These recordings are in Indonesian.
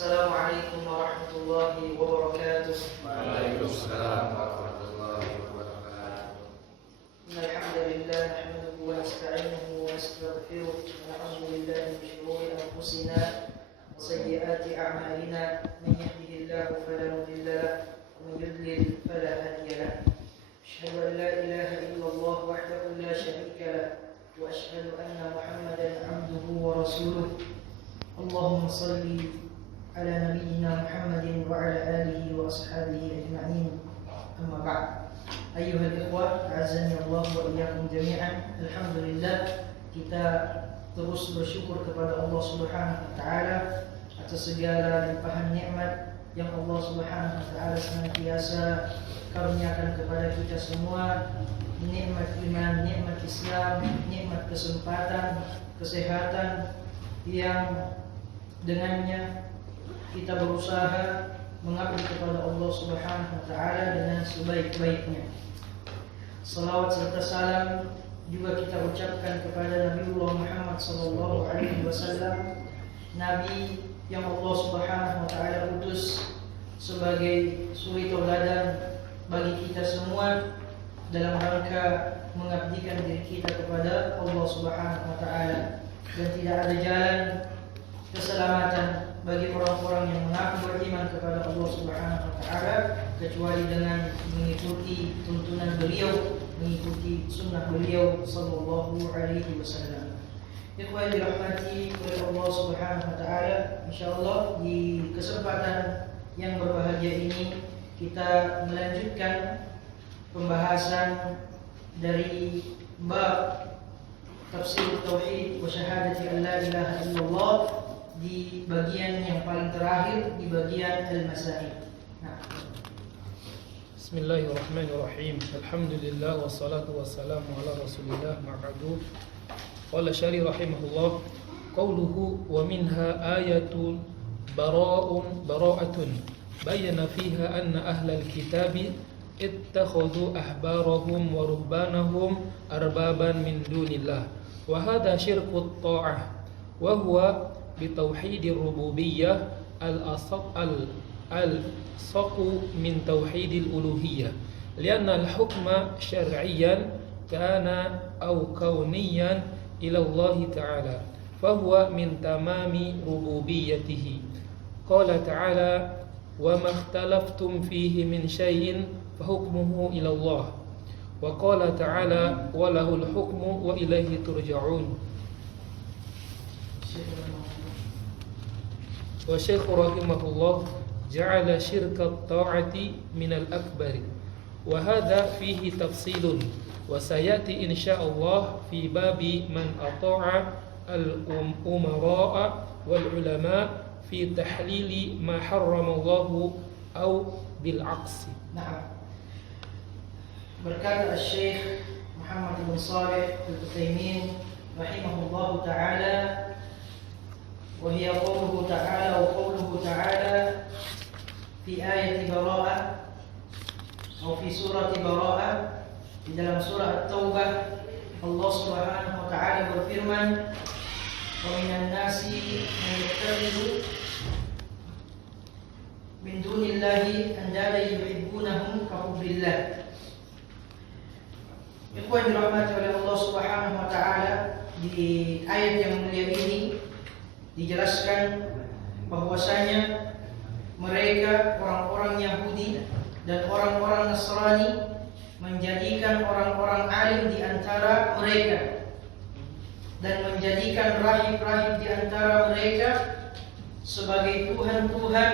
Assalamualaikum warahmatullahi wabarakatuh. Waalaikumsalam warahmatullahi wabarakatuh. Innal hamdalillah nahmaduhu wa nasta'inuhu wa nastaghfiruh wa na'udzu billahi min shururi anfusina wa sayyiati a'malina. Man yahdihillahu fala mudilla lahu wa man yudlil fala hadiya lahu. Asyhadu an la ilaha illallah wahdahu la syarika lahu wa asyhadu anna Muhammadan 'abduhu wa rasuluh. Allahumma shalli ala nabiyyina Muhammadin wa ala alihi wa ashabihi ajma'in. Amma ba'd. Ayyuhal ikhwah, a'azzani Allah wa iyyakum jami'an. Alhamdulillah, kita terus bersyukur kepada Allah Subhanahu wa taala atas segala limpahan nikmat yang Allah Subhanahu wa taala senantiasa karuniakan kepada kita semua. Nikmat iman, nikmat Islam, nikmat kesempatan, kesehatan yang dengannya kita berusaha mengabdi kepada Allah Subhanahu wa taala dengan sebaik-baiknya. Salawat serta salam juga kita ucapkan kepada Nabiullah Muhammad sallallahu alaihi wasallam, nabi yang Allah Subhanahu wa taala utus sebagai suri tauladan bagi kita semua dalam rangka mengabdikan diri kita kepada Allah Subhanahu wa taala. Dan tidak ada jalan keselamatan bagi orang-orang yang mengaku beriman kepada Allah Subhanahu wa taala kecuali dengan mengikuti tuntunan beliau, mengikuti sunnah beliau sallallahu alaihi wasallam. Ikhwan dirahmati oleh Allah Subhanahu wa taala, insyaallah di kesempatan yang berbahagia ini kita melanjutkan pembahasan dari bab tafsir tauhid wa syahadati an la ilaha illallah di bagian yang paling terakhir, di bagian al-masail. Nah. Bismillahirrahmanirrahim. Alhamdulillah wassalatu wassalamu ala Rasulillah ma'badu. Qala syari rahimahullah, qauluhu wa minha ayatun bara'atun bayyana fiha anna ahlal kitabi ittakhadhu ahbarahum wa ruhbanahum arbaban min dunillah wa hadha syirkut ta'ah wa huwa بتوحيد الربوبية الأصق من توحيد الألوهية لأن الحكم شرعيا كان أو كونيا إلى الله تعالى فهو من تمام ربوبيته قال تعالى وما اختلفتم فيه من شيء فحكمه إلى الله وقال تعالى وله الحكم وإليه ترجعون والشيخ رحمه الله جعل شرك الطاعة من الأكبر وهذا فيه تفصيل وسيأتي إن شاء الله في باب من أطاع الأمراء والعلماء في تحليل ما حرم الله أو بالعكس. Nah, berkata Syekh Muhammad bin Shalih Al-Utsaimin rahimahullahu taala, وهي قوله تعالى وقوله تعالى في آية براءة أو في سورة براءة di dalam surah At-Taubah Allah Subhanahu wa taala berfirman wa minan nasi man yattakhidhu min dunillahi andada yuhibbunahum ka hubbillah. Ikhwan dirahmati oleh Allah Subhanahu wa taala, di ayat yang mulia ini dijelaskan bahwasanya mereka orang-orang Yahudi dan orang-orang Nasrani menjadikan orang-orang alim di antara mereka dan menjadikan rahib-rahib di antara mereka sebagai tuhan-tuhan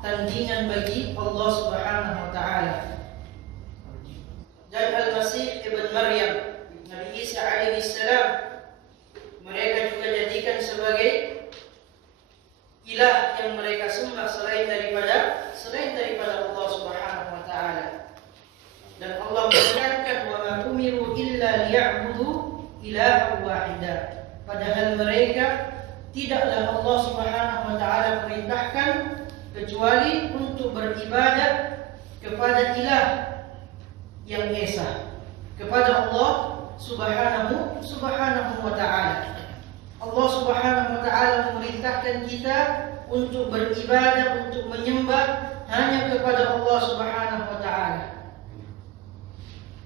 tandingan bagi Allah Subhanahu wa taala. Dan Al-Masih ibn Maryam, Nabi Isa alaihi salam, mereka juga jadikan sebagai ilah yang mereka sembah selain daripada Allah Subhanahu wa taala. Dan Allah menekankan wa ma umiru illa liya'budu ilahan wahida. Padahal mereka tidaklah Allah Subhanahu wa taala perintahkan kecuali untuk beribadat kepada ilah yang esa, kepada Allah Subhanahu wa taala. Allah Subhanahu wa taala memerintahkan kita untuk beribadah, untuk menyembah hanya kepada Allah Subhanahu wa taala.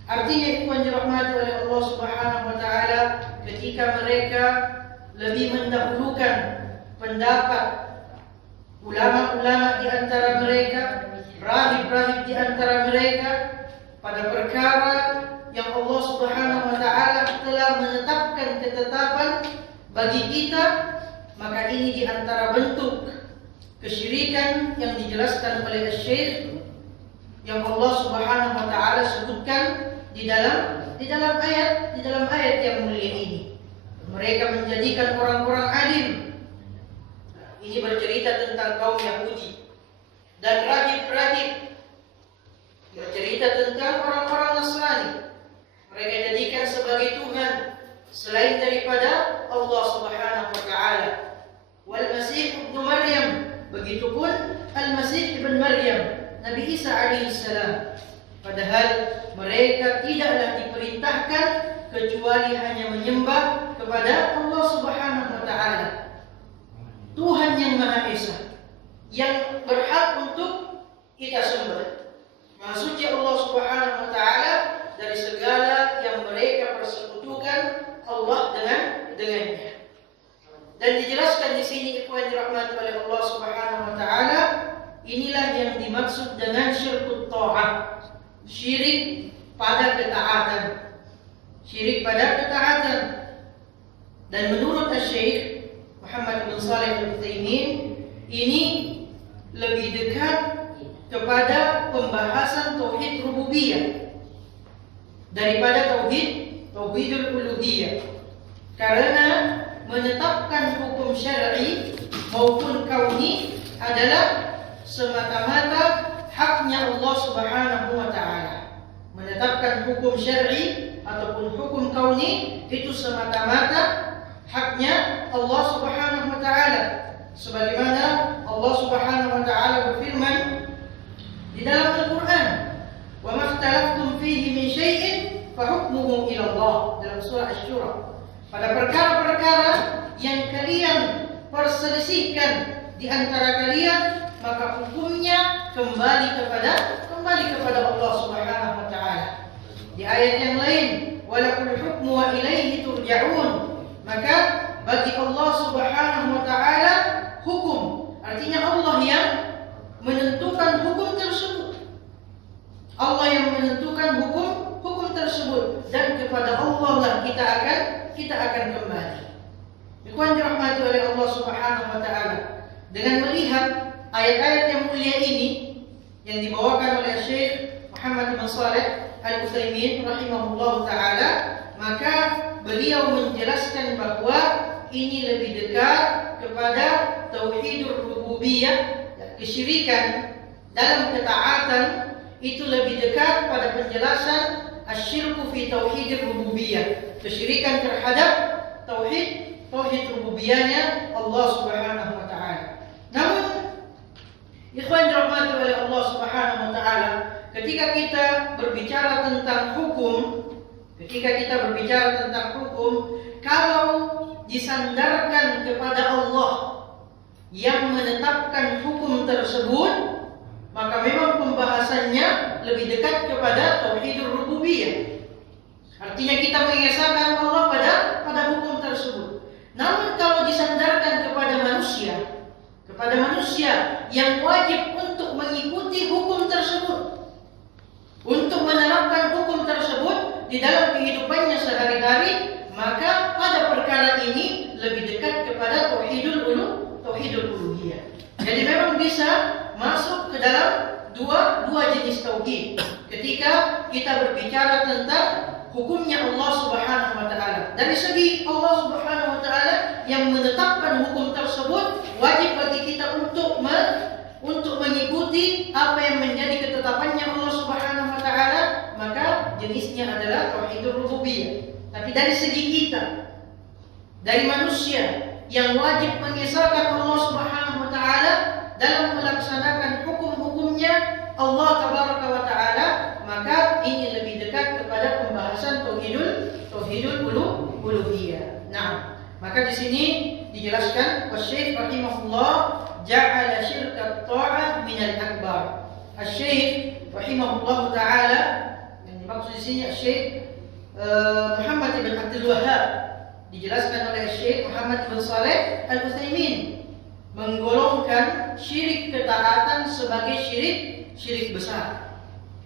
Artinya ikhwan dirahmati oleh Allah Subhanahu wa taala, ketika mereka lebih mendahulukan pendapat ulama-ulama di antara mereka, rahib-rahib di antara mereka pada perkara yang Allah Subhanahu wa taala telah menetapkan ketetapan bagi kita, maka ini di antara bentuk kesyirikan yang dijelaskan oleh Syekh yang Allah Subhanahu wa taala sebutkan di dalam ayat yang mulia ini. Mereka menjadikan orang-orang alim. Ini bercerita tentang kaum Yahudi dan rahib-rahib. Bercerita tentang orang-orang Nasrani. Mereka jadikan sebagai Tuhan selain daripada Allah Subhanahu wa taala. Wal Masih ibn Maryam, begitupun Al-Masih ibn Maryam, Nabi Isa alaihissalam. Padahal mereka tidaklah diperintahkan kecuali hanya menyembah kepada Allah Subhanahu wa taala, Tuhan yang Maha Esa, yang berhak untuk kita sembah. Maha suci Allah Subhanahu wa taala dari segala yang mereka persekutukan Allah dengannya. Dan dijelaskan di sini ikhwan dirahmati oleh Allah Subhanahu wa taala, inilah yang dimaksud dengan syirkut ta'ah. Syirik pada ketaatan. Syirik pada ketaatan. Dan menurut Syekh Muhammad bin Shalih Al-Utsaimin, ini lebih dekat kepada pembahasan tauhid rububiyah daripada tauhidul uluhiyah. Karena menetapkan hukum syar'i maupun kauni adalah semata-mata haknya Allah Subhanahu wa taala. Menetapkan hukum syar'i ataupun hukum kauni itu semata-mata haknya Allah Subhanahu wa taala. Sebagaimana Allah Subhanahu wa taala berfirman di dalam Al-Qur'an, "Wa ma ikhtalaftum fihi min syai'in fa hukmuhu ila Allah," dalam surah Asy-Syura. Pada perkara-perkara yang kalian perselisihkan di antara kalian, maka hukumnya kembali kepada Allah Subhanahu wa taala. Di ayat yang lain, walakul hukmu wa ilaihi turja'un. Maka bagi Allah Subhanahu wa taala hukum, artinya Allah yang menentukan hukum tersebut. Allah yang menentukan hukum tersebut, dan kepada Allah lah kita akan kembali. Ikhwan dirahmati oleh Allah Subhanahu wa taala, dengan melihat ayat-ayat yang mulia ini yang dibawakan oleh Syekh Muhammad bin Shalih Al-Utsaimin rahimahullah taala, maka beliau menjelaskan bahwa ini lebih dekat kepada tauhidur rububiyah, kesyirikan dalam ketaatan itu lebih dekat pada penjelasan asyirku fi tauhidir rububiyah, kesyirikan terhadap tauhid rububiyahnya Allah Subhanahu wa taala. Namun ikhwan dirahmati oleh Allah Subhanahu wa taala, ketika kita berbicara tentang hukum, kalau disandarkan kepada Allah yang menetapkan hukum tersebut, maka memang pembahasannya lebih dekat kepada tauhidur rububiyah. Artinya kita mengesahkan Allah pada hukum tersebut. Namun kalau disandarkan kepada manusia yang wajib untuk mengikuti hukum tersebut, untuk menerapkan hukum tersebut di dalam kehidupannya sehari-hari, maka pada perkara ini lebih dekat kepada tauhidul uluhiyah. Jadi memang bisa masuk ke dalam dua jenis tauhid ketika kita berbicara tentang hukumnya Allah Subhanahu wa taala. Dari segi Allah Subhanahu wa taala yang menetapkan hukum tersebut, wajib bagi kita untuk mengikuti apa yang menjadi ketetapannya Allah Subhanahu wa taala, maka jenisnya adalah tauhidur rububiyah. Tapi dari segi kita, dari manusia yang wajib mengesahkan Allah Subhanahu wa taala dalam melaksanakan hukum-hukumnya Allah tabaraka wa taala, maka ini lebih dekat kepada pembahasan tauhidul uluhiyah. Nah, maka di sini dijelaskan Syekh rahimahullah ja'ala syirka ta'ah minal akbar. Asy-Syaikh rahimahullah taala, yang dimaksud di sini Syekh Muhammad bin Abdul Wahhab, dijelaskan oleh Syekh Muhammad bin Shalih Al-Utsaimin, menggolongkan syirik ketaatan sebagai syirik besar.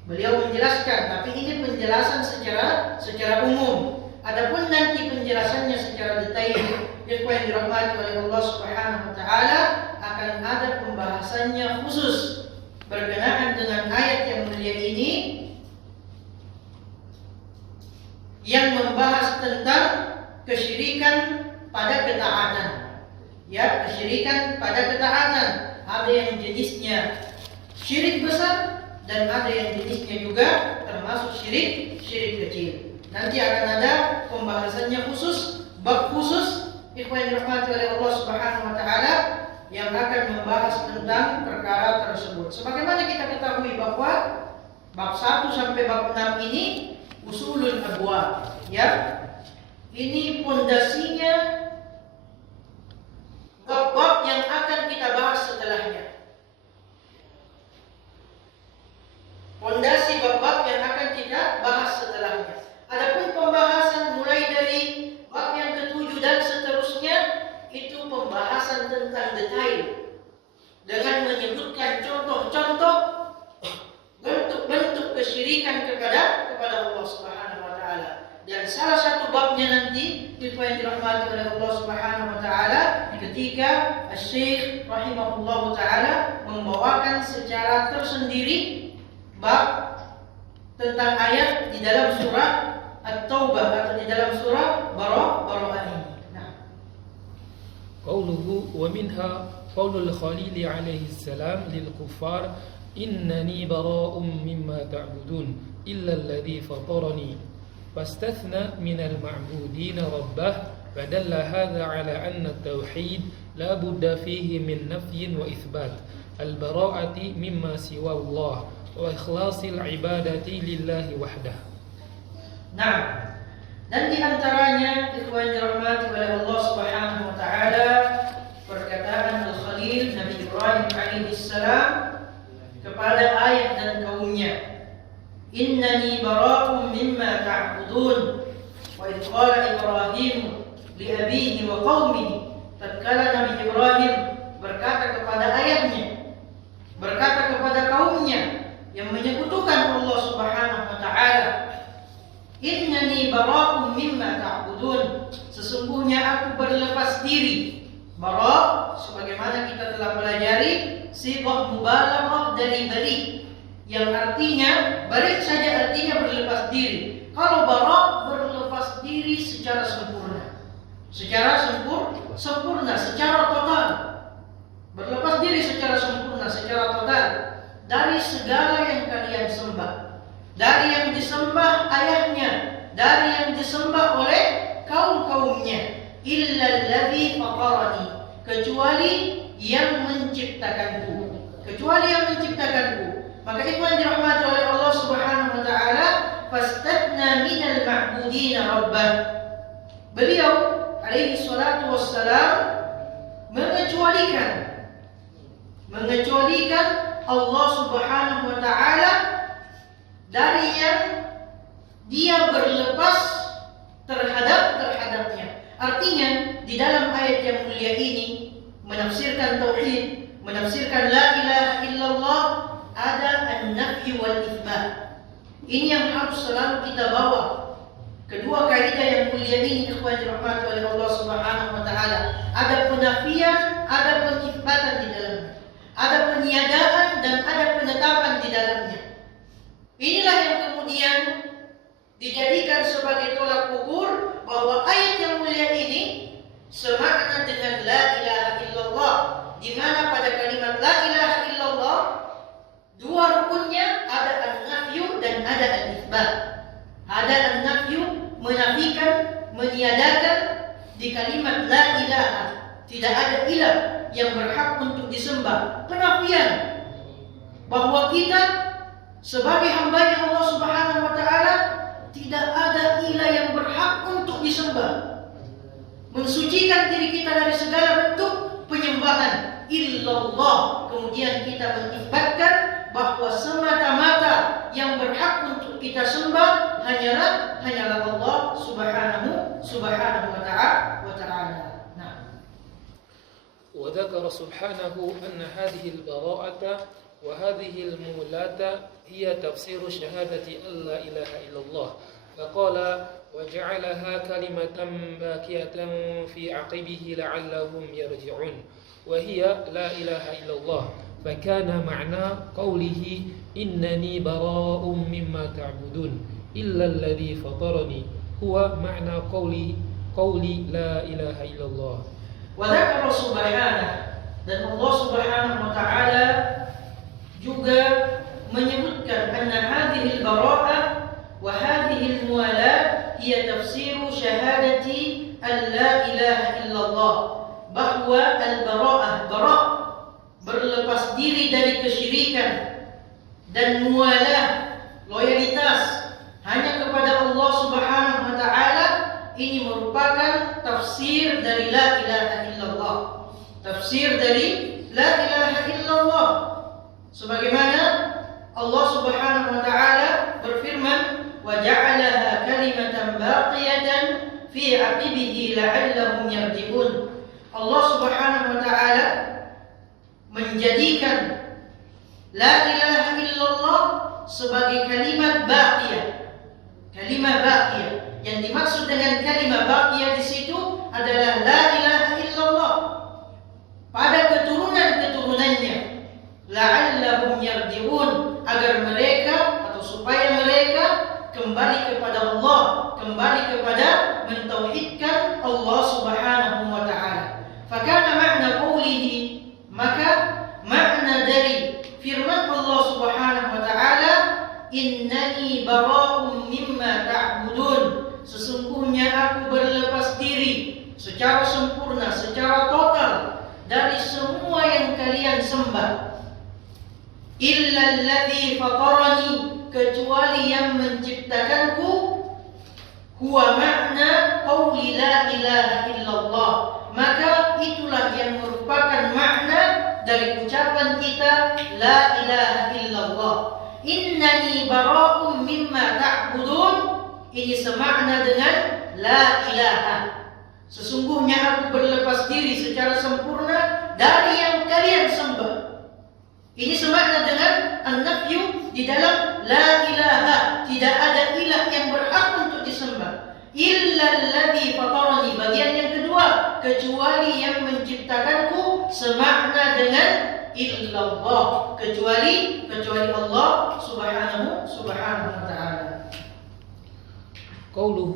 Beliau menjelaskan, tapi ini penjelasan secara umum. Adapun nanti penjelasannya secara detail, yang dirahmati oleh Allah Subhanahu wa taala, akan ada pembahasannya khusus berkenaan dengan ayat yang mulia ini, yang membahas tentang kesyirikan pada ketaatan. Ya, kesyirikan pada ketaatan. Ada yang jenisnya syirik besar, dan ada yang jenisnya juga termasuk syirik kecil. Nanti akan ada pembahasannya khusus, bab khusus ikhwan yang dirahmati oleh Allah Subhanahu wa taala, yang akan membahas tentang perkara tersebut. Sebagaimana kita ketahui bahwa bab 1 sampai bab 6 ini usulul abwab, ya. Ini pondasinya bab-bab yang akan kita bahas setelahnya. Pondasi bab-bab yang akan kita bahas setelahnya. Adapun pembahasan mulai dari bab yang ke-7 dan seterusnya, itu pembahasan tentang detail dengan menyebutkan contoh-contoh bentuk-bentuk kesyirikan kepada Allah Subhanahu wa taala. Dan salah satu babnya nanti itu yang dirahmati oleh Allah Subhanahu wa taala, ketika Asy-Syaikh rahimahullahu taala membawakan secara tersendiri bab tentang ayat di dalam surah At-Taubah atau di dalam surah Bara'ah ini. Nah, qauluhu wa minha qaulul Khalil alaihi salam lil kuffar innani bara'um mimma ta'budun illa alladhi fatarani fastathna minal ma'budin rabbah fadalla hadha ala anna at-tauhid la budda fihi min nafyin wa itsbat al-bara'ati mimma siwa Allah wa ikhlasil ibadati lillahi wahdah. Nah, dan di antaranya ikhwan dirahmati oleh Allah Subhanahu wa taala, perkataan Al-Khalil Nabi Ibrahim alaihi salam kepada ayat dan kaumnya, innani bara'um mimma ta'budun wa idh qala Ibrahim li abihi wa qaumihi. Tatkala Nabi Ibrahim berkata kepada ayahnya, berkata kepada kaumnya yang menyekutukan Allah Subhanahu wa taala, innani bara'um mimma ta'budun, sesungguhnya aku berlepas diri. Bara' sebagaimana kita telah pelajari sifat mubalaghah dari bari, yang artinya bari saja artinya berlepas diri. Kalau bara' berlepas diri secara sempurna, secara total, berlepas diri secara sempurna, secara total dari segala yang kalian sembah, dari yang disembah ayahnya, dari yang disembah oleh kaum-kaumnya, illa alladhi fatarani, kecuali yang menciptakanku, Maka itu yang dirahmati oleh Allah Subhanahu wa taala, fastatna minal ma'budin rabbah. Beliau alaihi salatu wassalam mengecualikan Allah Subhanahu wa taala dari yang dia berlepas terhadapnya. Artinya di dalam ayat yang mulia ini menafsirkan tauhid, menafsirkan la ilaha illallah, ada an-nafy wal itsbat. Ini yang harus selalu kita bawa. Kedua kaidah yang mulia ini ikhwan dirahmati oleh Allah Subhanahu wa taala. Ada penafian, ada penitsbatan di dalamnya. Ada peniadaan dan ada penetapan di dalamnya. Inilah yang kemudian dijadikan sebagai tolak ukur bahwa ayat yang mulia ini semakna dengan la ilaha illallah, di mana pada kalimat la ilaha illallah dua rukunnya, ada an-nafyu dan ada al-itsbat. Ada an-nafyu, menafikan, meniadakan. Di kalimat la ilaha, tidak ada ilah yang berhak untuk disembah. Penafian bahwa kita sebagai hamba Allah Subhanahu wa taala tidak ada ilah yang berhak untuk disembah. Mensucikan diri kita dari segala bentuk penyembahan, illallah. Kemudian kita mengisbatkan bahwa semata-mata yang berhak untuk kita sembah hanyalah Allah subhanahu wa ta'ala. Nah. وذكر سبحانه أن هذه البراءة وهذه المولاة هي تفسير شهادة أن لا إله إلا الله فقال وجعلها كلمة باقية في عقبه لعلهم يرجعون وهي لا إله إلا الله فكان معنى قوله إنني براء مما تعبدون إلا الذي فطرني هو معنى قولي لا إله إلا الله. Wadakar subhanahu, dan Allah subhanahu wa ta'ala juga menyebutkan anna hadhil bara'ah wa hadhil muwalat hiya tafsiru syahadati an la ilaha illallah, bahwa al-bara'ah, berlepas diri dari kesyirikan, dan muwalah, loyalitas hanya kepada Allah subhanahu wa ta'ala, ini merupakan tafsir dari la ilaha illallah. Tafsir dari la ilaha illallah. Sebagaimana Allah subhanahu wa ta'ala berfirman, wa ja'alaha kalimatan baqiyatan fi 'aqibihi la'allahum yarji'un. Allah subhanahu wa ta'ala menjadikan la ilaha illallah sebagai kalimat baqiyah. Kalimat baqiyah. Yang dimaksud dengan kalimat baqiyah di situ adalah la ilaha illallah pada keturunan-keturunannya, la'allahum yarji'un, agar mereka atau supaya mereka kembali kepada Allah, kembali kepada mentauhidkan Allah subhanahu wa ta'ala. Fakana makna qawlihi, maka makna dari firman Allah subhanahu wa ta'ala, innani bara'un mimma ta'budun, sesungguhnya aku berlepas diri secara sempurna, secara total dari semua yang kalian sembah. Illa alladhi fatarani, kecuali yang menciptakanku. Huwa makna qawli la ilaha illallah, maka itulah yang merupakan makna dari ucapan kita la ilaha illallah. Innani bara'un mimma ta'budun, ini semakna dengan la ilaha. Sesungguhnya aku berlepas diri secara sempurna dari yang kalian sembah. Ini semakna dengan an-nafyu di dalam la ilaha. Tidak ada ilah yang berhak untuk disembah. Illa alladhi fatarani, bagian yang kedua, kecuali yang menciptakanku, semakna dengan illallah, kecuali Allah subhanahu wa ta'ala. قوله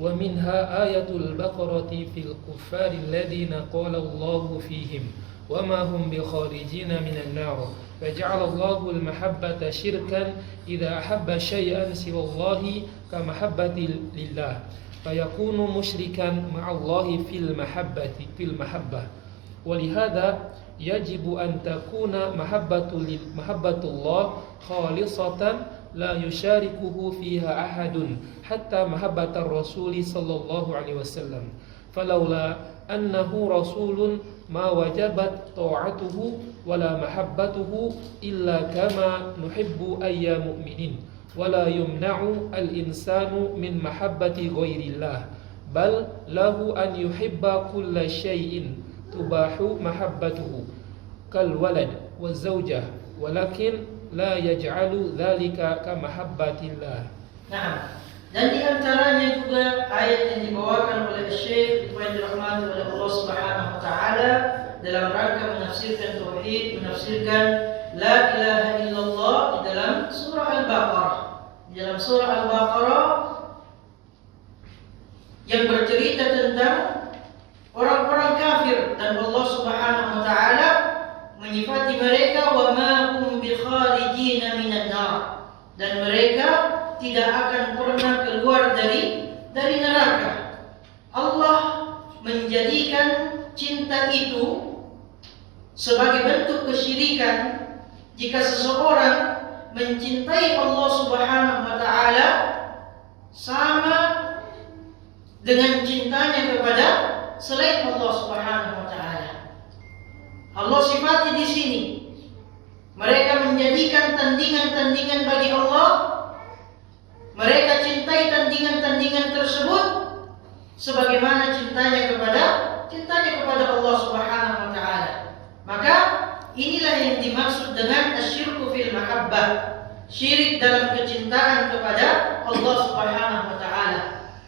ومنها آية البقرة في الكفار الذين قال الله فيهم وما هم بخارجين من النار فجعل الله المحبة شركا إذا أحب شيئا سوى الله كمحبة لله فيكون مشركا مع الله في المحبة ولهذا يجب أن تكون محبة الله خالصة لا يشاركه فيها أحد حتى محبة الرسول صلى الله عليه وسلم فلولا أنه رسول ما وجبت طاعته ولا محبته إلا كما نحب أي مؤمنين ولا يمنع الإنسان من محبة غير الله بل له أن يحب كل شيء تباح محبته كالولد والزوجة ولكن لا يجعل ذلك كمحبة الله. Nah, dan di antaranya juga ayat yang dibawakan oleh Syekh yang dirahmati oleh Allah Subhanahu wa taala dalam rangka menafsirkan tauhid, menafsirkan la ilaha illallah di dalam surah Al-Baqarah. Di dalam surah Al-Baqarah yang bercerita tentang orang-orang kafir, dan Allah Subhanahu wa taala menyifati mereka wa ma hum bi kharijina minan nar, dan mereka tidak akan pernah keluar dari neraka. Allah menjadikan cinta itu sebagai bentuk kesyirikan jika seseorang mencintai Allah Subhanahu wa taala sama dengan cintanya kepada selain Allah Subhanahu wa taala. Allah sifati di sini. Mereka menjadikan tandingan-tandingan bagi Allah. Mereka cintai tandingan-tandingan tersebut sebagaimana cintanya kepada Allah Subhanahu wa taala. Maka inilah yang dimaksud dengan asyirku fil mahabbah, syirik dalam kecintaan kepada Allah Subhanahu wa taala.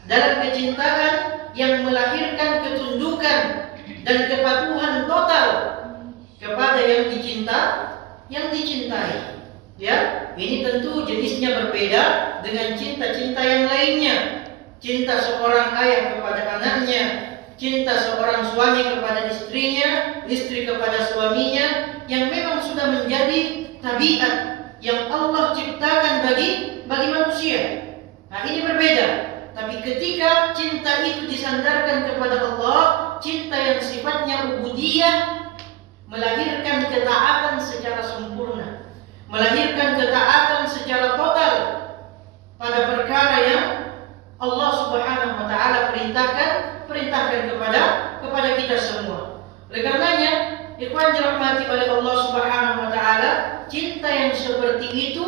Dalam kecintaan yang melahirkan ketundukan dan kepatuhan total kepada yang dicintai. Ya, ini tentu jenisnya berbeda dengan cinta-cinta yang lainnya. Cinta seorang ayah kepada anaknya, cinta seorang suami kepada istrinya, istri kepada suaminya, yang memang sudah menjadi tabiat yang Allah ciptakan bagi manusia. Nah, ini berbeda. Tapi ketika cinta itu disandarkan kepada Allah, cinta yang sifatnya ubudiyah, melahirkan ketaatan secara sempurna, melahirkan ketaatan secara total pada perkara yang Allah Subhanahu wa taala perintahkan kepada kita semua. Oleh karenanya, ikhwan dirahmati oleh Allah Subhanahu wa taala, cinta yang seperti itu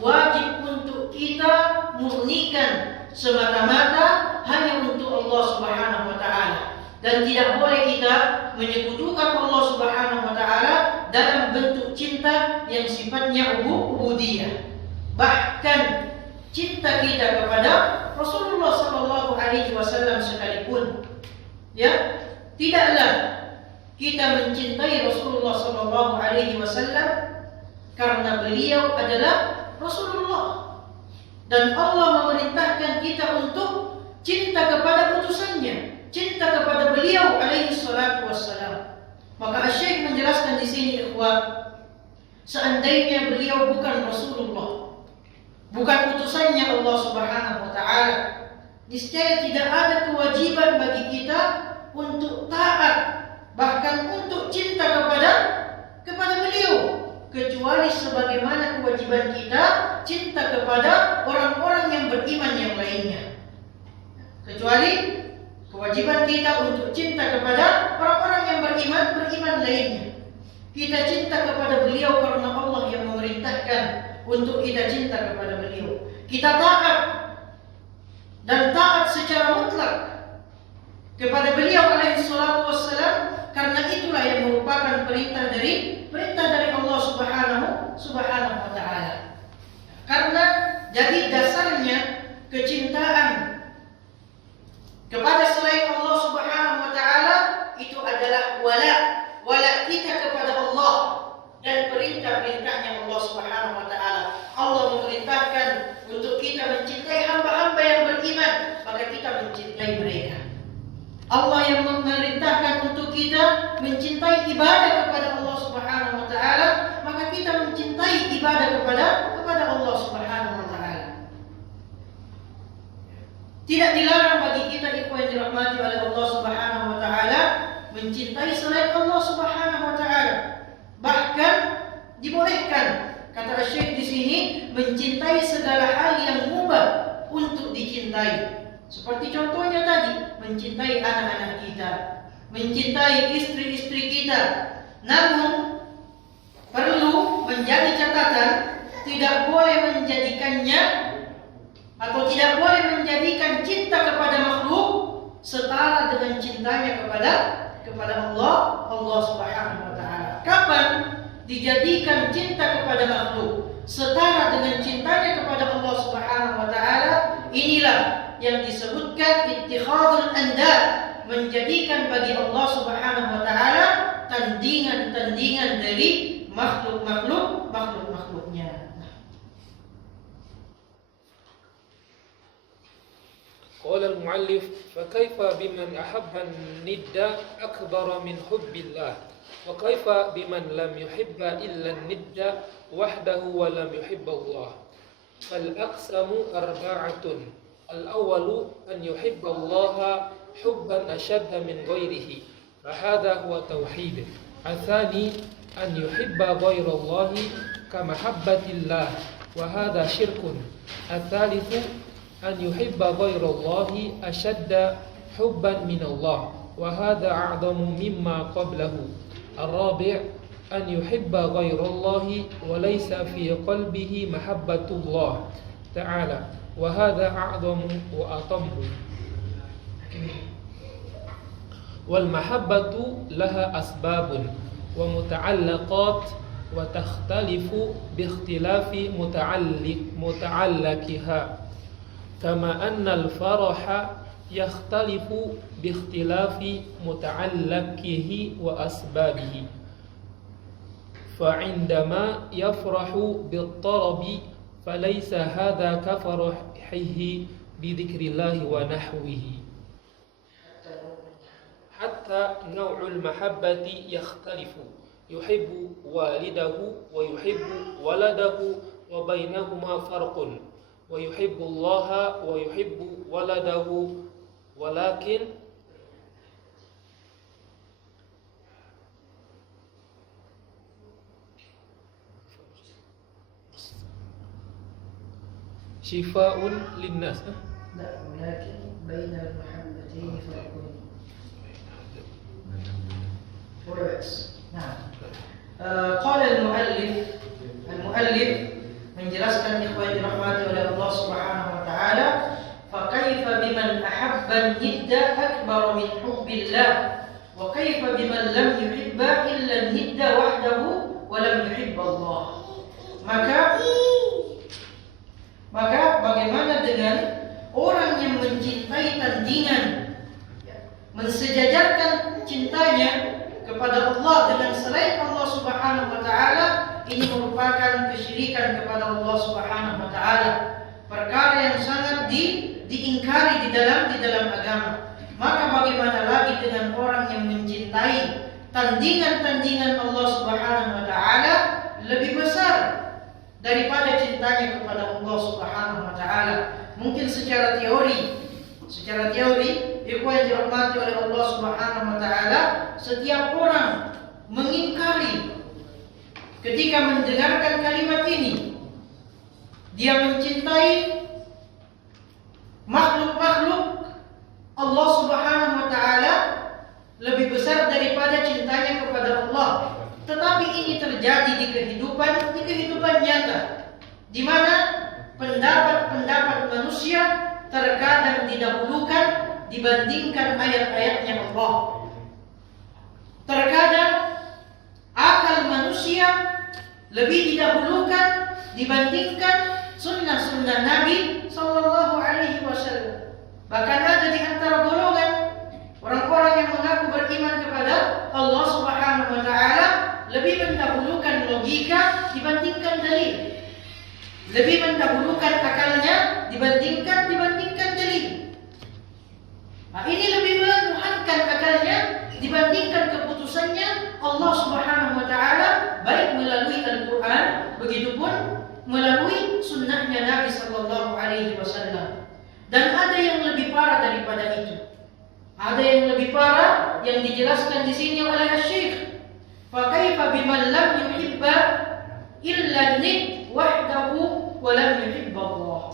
wajib untuk kita murnikan semata-mata hanya untuk Allah Subhanahu wa taala, dan tidak boleh kita menyekutukan Allah Subhanahu wa taala dalam bentuk cinta yang sifatnya ubudiyah. Bahkan cinta kita kepada Rasulullah sallallahu alaihi wasallam sekalipun, ya, tidaklah kita mencintai Rasulullah sallallahu alaihi wasallam karena beliau adalah Rasulullah. Dan Allah memerintahkan kita untuk cinta kepada utusannya, cinta kepada beliau alaihi salatu wassalam. Maka Syekh menjelaskan di sini, ikhwan, seandainya beliau bukan Rasulullah, bukan utusannya Allah Subhanahu wa taala, niscaya tidak ada kewajiban bagi kita untuk taat, bahkan untuk cinta kepada beliau, kecuali sebagaimana kewajiban kita cinta kepada orang-orang yang beriman yang lainnya. Kecuali kewajiban kita untuk cinta kepada orang-orang yang beriman lainnya. Kita cinta kepada beliau karena Allah yang memerintahkan untuk kita cinta kepada beliau. Kita taat, dan taat secara mutlak kepada beliau alaihi salatu wassalam, karena itulah yang merupakan perintah dari Allah Subhanahu wa taala. Karena jadi dasarnya kecintaan kepada selain Allah Subhanahu wa taala itu adalah wala kita kepada Allah dan perintah-perintahnya Allah Subhanahu wa taala. Allah memerintahkan untuk kita mencintai hamba-hamba yang beriman, maka kita mencintai mereka. Allah yang memerintahkan untuk kita mencintai ibadah kepada Allah Subhanahu wa taala, maka kita mencintai ibadah kepada Allah Subhanahu wa taala. Tidak dilarang bagi kita, ikhwan yang dirahmati oleh Allah Subhanahu wa taala, mencintai selain Allah Subhanahu wa taala. Bahkan dibolehkan, kata Syekh di sini, mencintai segala hal yang mubah untuk dicintai. Seperti contohnya tadi, mencintai anak-anak kita, mencintai istri-istri kita. Namun perlu menjadi catatan, tidak boleh menjadikannya atau tidak boleh menjadikan cinta kepada makhluk setara dengan cintanya kepada Allah Subhanahu wa taala. Kapan dijadikan cinta kepada makhluk setara dengan cintanya kepada Allah Subhanahu wa taala? Inilah yang disebutkan ittikhadul andad, menjadikan bagi Allah Subhanahu wa taala tandingan-tandingan dari makhluknya. Qala al-muallif, fa kaifa biman ahabba an-nidda akbar min hubbillah, wa kaifa biman lam yuhibba illa an-nidda wahdahu wa lam yuhibba Allah. Fal aqsamu arba'atun. Al-awwalu an yuhibba Allah hubban ashadda min ghairihi, fa hadha huwa tauhid. Al-thani an yuhibba ghayra Allah kama habbatillah, wa hadha syirkun. Al-thalithu an yuhibba ghayra Allah ashadda hubban min Allah, wa hadha a'zamu mimma qablahu. الرابع أن يحب غير الله وليس في قلبه محبة الله تعالى وهذا أعظم وأتم. والمحبة لها أسباب ومتعلقات وتختلف باختلاف متعلقها كما أن الفرح يختلف باختلاف متعلقه وأسبابه فعندما يفرح بالطرب فليس هذا كفرحه بذكر الله ونحوه حتى نوع المحبة يختلف يحب والده ويحب ولده وبينهما فرق ويحب الله ويحب ولده ولكن شفاء للناس. لا ولكن بين المحبتين فرق. نعم. قال المؤلف menjelaskan ikhwan dirahmati oleh Allah Subhanahu wa taala, fa kaifa biman ahabba nidda akbar min hubbillah wa kaifa biman lam yuhibba illa nidda wahdahu wa lam yuhibba Allah. Maka bagaimana dengan orang yang mencintai tandingan, mensejajarkan cintanya kepada Allah dengan selain Allah Subhanahu wa taala, ini merupakan kesyirikan kepada Allah Subhanahu wa taala, perkara yang sangat diingkari di dalam agama. Maka bagaimana lagi dengan orang yang mencintai tandingan-tandingan Allah Subhanahu wa taala lebih besar daripada cintanya kepada Allah Subhanahu wa taala. Mungkin secara teori ikhwan yang dirahmati oleh Allah Subhanahu wa taala, setiap orang mengingkari ketika mendengarkan kalimat ini. Dia mencintai makhluk-makhluk Allah Subhanahu wa taala lebih besar daripada cintanya kepada Allah. Tetapi ini terjadi di kehidupan nyata, di mana pendapat manusia terkadang didahulukan dibandingkan ayat-ayatnya Allah. Terkadang akal manusia lebih didahulukan dibandingkan sunnah-sunnah Nabi Sallallahu Alaihi Wasallam. Bahkan ada di antara golongan orang-orang yang mengaku beriman kepada Allah Subhanahu Wa Taala lebih mendahulukan logika dibandingkan dalil, lebih mendahulukan akalnya dibandingkan dalil. Nah, ini lebih menuhankan akalnya dibandingkan keputusannya Allah Subhanahu wa taala, baik melalui Al-Qur'an begitupun melalui sunnahnya Nabi sallallahu alaihi wasallam. Dan ada yang lebih parah daripada itu. Ada yang lebih parah yang dijelaskan di sini oleh Syekh. Fa kaifa biman lam yuhibba illa nid wahdahu wa lam yuhibba Allah.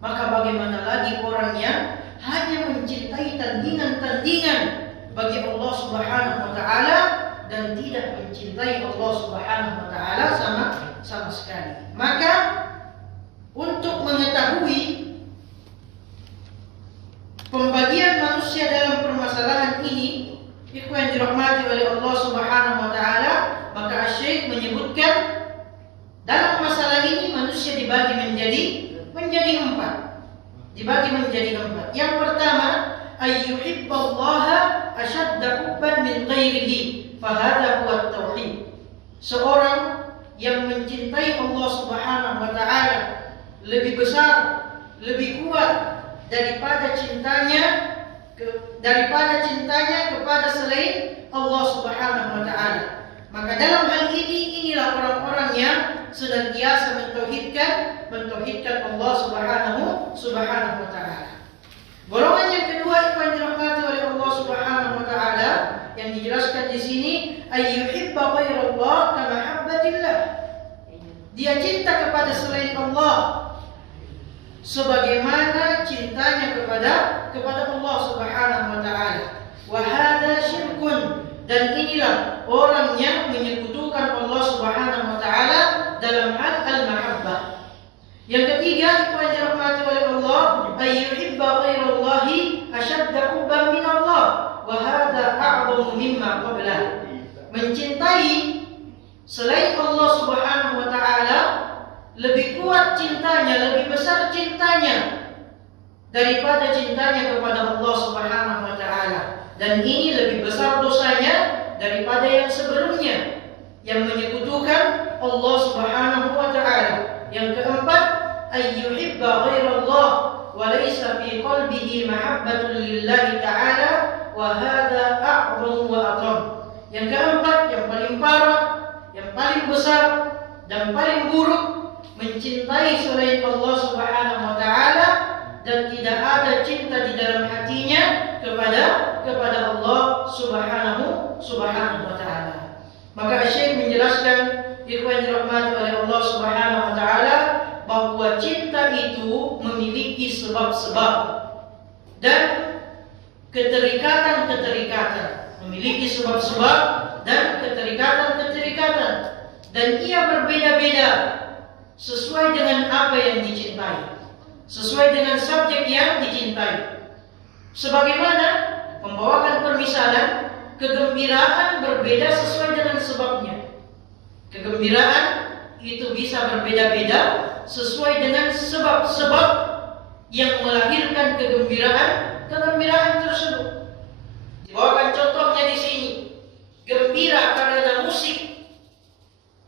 Maka bagaimana lagi orang yang hanya mencintai tandingan-tandingan bagi Allah Subhanahu wa taala dan tidak mencintai Allah Subhanahu wa taala sama sekali. Maka untuk mengetahui pembagian manusia dalam permasalahan ini, ikhwan yang dirahmati oleh Allah Subhanahu wa taala, maka Syekh menyebutkan dalam masalah ini manusia dibagi menjadi empat. Yang pertama, ayyuhibballaha ashadda hubban min ghairihi, fahada huwa tauhid. Seorang yang mencintai Allah Subhanahu wa taala lebih besar, lebih kuat daripada cintanya kepada selain Allah Subhanahu wa taala. Maka dalam hal ini inilah orang-orang yang senantiasa mentauhidkan Allah Subhanahu wa taala. Golongan yang kedua yang dirahmati oleh Allah Subhanahu wa taala yang dijelaskan di sini, ayyuhibba ghairallah kama habbatillah. Dia cinta kepada selain Allah sebagaimana cintanya kepada Allah Subhanahu wa taala. Wa hadza syirkun, dan inilah wa hadha a'zamu mimma qablah. Mencintai selain Allah Subhanahu wa taala lebih kuat cintanya, lebih besar cintanya daripada cintanya kepada Allah Subhanahu wa taala. Dan ini lebih besar dosanya daripada yang sebelumnya yang menyekutukan Allah Subhanahu wa taala. Yang keempat, ayyuhibba ghairallah wa laysa fi qalbihi mahabbatun lillahi ta'ala wa hadha a'zamu wa atam. Yang keempat, yang paling parah, yang paling besar dan paling buruk, mencintai selain Allah Subhanahu wa taala dan tidak ada cinta di dalam hatinya kepada Allah Subhanahu wa taala. Maka Syekh menjelaskan, ikhwan dirahmati oleh Allah Subhanahu wa taala, bahwa cinta itu memiliki sebab-sebab dan keterikatan-keterikatan, memiliki sebab-sebab dan keterikatan-keterikatan, dan ia berbeda-beda sesuai dengan apa yang dicintai, sesuai dengan subjek yang dicintai. Sebagaimana membawakan permisalan, kegembiraan berbeda sesuai dengan sebabnya. Kegembiraan itu bisa berbeda-beda sesuai dengan sebab-sebab yang melahirkan kegembiraan tersebut. Dibawakan contohnya di sini. Gembira karena musik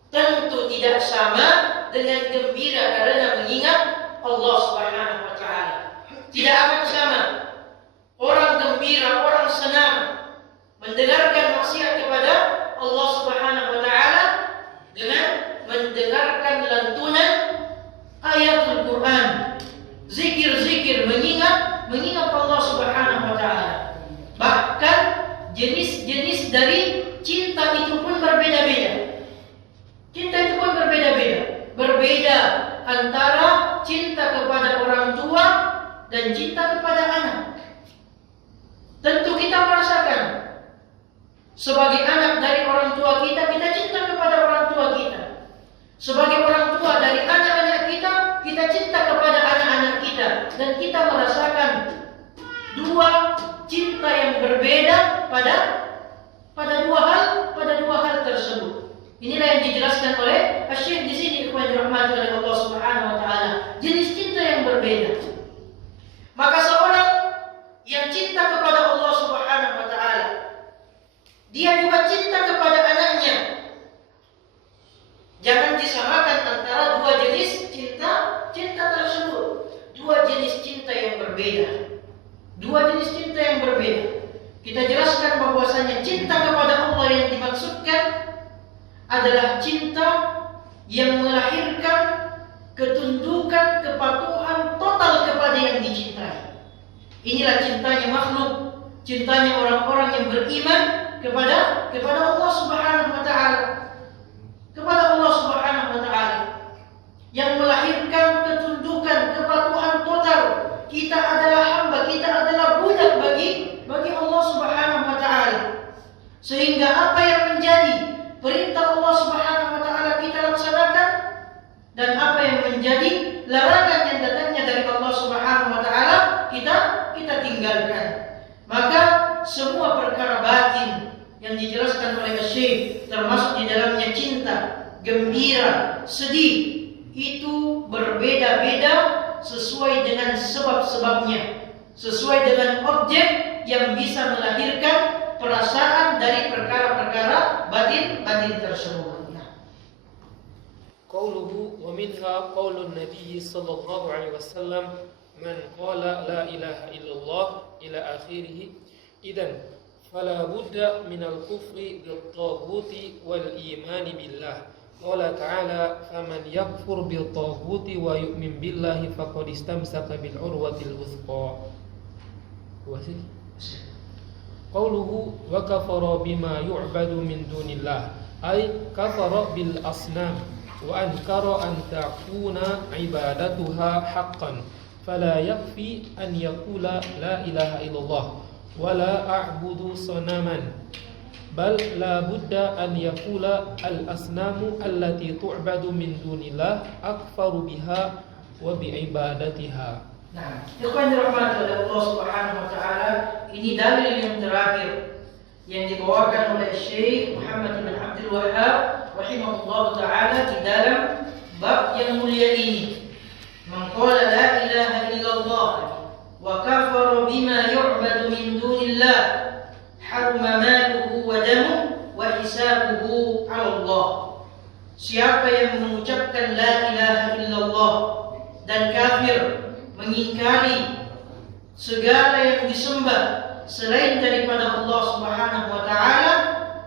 tentu tidak sama dengan gembira karena mengingat Allah Subhanahu wa taala. Tidak akan sama. Orang gembira, orang senang mendengarkan maksiat kepada Allah Subhanahu wa taala dengan mendengarkan lantunan ayatul Quran, zikir-zikir, mengingat Allah Subhanahu wa taala. Bahkan jenis-jenis dari cinta itu pun berbeda-beda. Cinta itu pun berbeda-beda. Berbeda antara cinta kepada orang tua dan cinta kepada anak. Tentu kita merasakan sebagai anak dari orang tua kita, kita cinta kepada orang tua kita. Sebagai orang tua dari anak-anak kita, kita cinta kepada anak-anak kita. Dan kita merasakan dua cinta yang berbeda pada dua hal tersebut. Inilah yang dijelaskan oleh Syekh di sini, ikhwan dirahmati oleh Allah Subhanahu wa taala. Jenis cinta yang berbeda. Maka seorang yang cinta kepada Allah Subhanahu wa taala, dia juga cinta kepada anaknya. Jangan disamakan antara dua jenis cinta tersebut. Dua jenis cinta yang berbeda. Kita jelaskan bahwasanya cinta kepada Allah yang dimaksudkan adalah cinta yang melahirkan ketundukan, kepatuhan total kepada yang dicintai. Inilah cintanya makhluk, cintanya orang-orang yang beriman kepada Allah Subhanahu wa taala. Kepada Allah Subhanahu wa taala yang melahirkan ketundukan, kepatuhan total. Kita adalah hamba, kita adalah budak bagi Allah Subhanahu wa taala. Sehingga apa yang menjadi perintah Allah Subhanahu wa taala kita laksanakan, dan apa yang menjadi larangan yang datangnya dari Allah Subhanahu wa taala kita tinggalkan. Maka semua perkara batin yang dijelaskan oleh Syekh, termasuk di dalamnya cinta, gembira, sedih, itu berbeda-beda sesuai dengan sebab-sebabnya, sesuai dengan objek yang bisa melahirkan perasaan dari perkara-perkara batin tersebut. Qauluhu wa minha qaulun Nabi sallallahu alaihi wasallam man qala la ilaha illallah ila akhirih idan fala budda min al-kufri bil-taghuti wal imani billah. Qala ta'ala faman yakfur bil-taghuti wa yu'min billahi faqad istamsaka bil urwatil wuthqa. Qauluhu wa kafara bima yu'badu min dunillah ay kafara bil asnam wa ankara an takuna ibadatuha haqqan fala yakfi an yaqula la ilaha illallah wa la a'budu sanaman bal la budda an yaqula al asnamu allati tu'badu min dunillah akfaru biha wa bi ibadatiha Nah, ikhwan dirahmati oleh Allah Subhanahu wa taala, ini dalil yang terakhir yang dibawakan oleh Syekh Muhammad bin Abdul Wahhab rahimahullah taala di dalam bab yang mulia ini. Man qala la ilaha illallah wa kafara bima yu'badu min dunillah haruma maluhu wa damuhu wa hisabuhu 'ala Allah. Siapa yang mengucapkan la ilaha illallah dan kafir, mengingkari segala yang disembah selain daripada Allah Subhanahu wa taala,